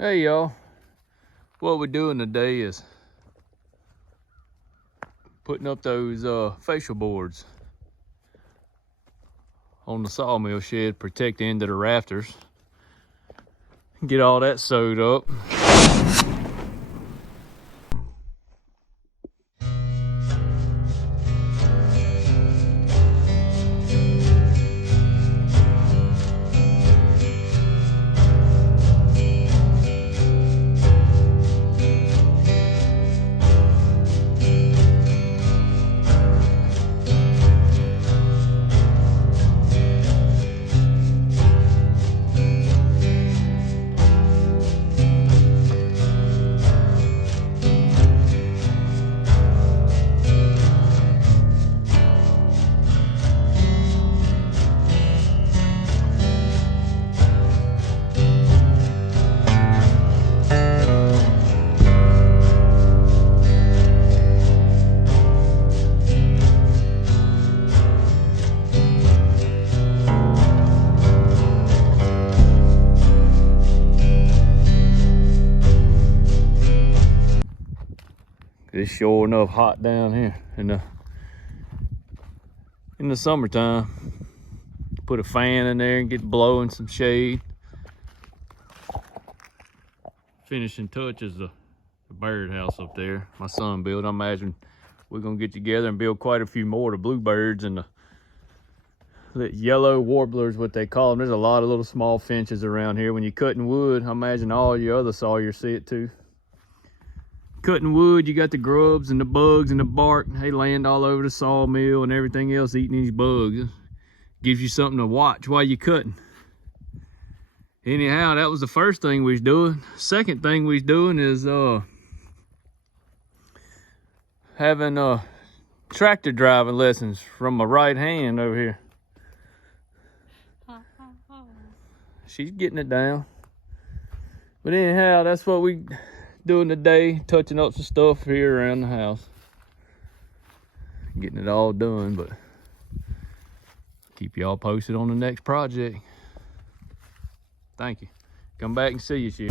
Hey y'all, what we're doing today is putting up those facial boards on the sawmill shed, protect the end of the rafters. Get all that sewed up. It's sure enough hot down here in the summertime. Put a fan in there and get blowing some shade. Finishing touch is the birdhouse up there my son built. I imagine we're gonna get together and build quite a few more. The bluebirds and the yellow warblers, what they call them. There's a lot of little small finches around here. When you're cutting wood, I imagine all your other sawyers see it too. Cutting wood, you got the grubs and the bugs and the bark. They land all over the sawmill and everything else, eating these bugs. Gives you something to watch while you're cutting. Anyhow, that was the first thing we was doing. Second thing we was doing is having tractor driving lessons from my right hand over here. She's getting it down. But anyhow, that's what we doing today, touching up some stuff here around the house. Getting it all done, but keep y'all posted on the next project. Thank you. Come back and see you, Shit.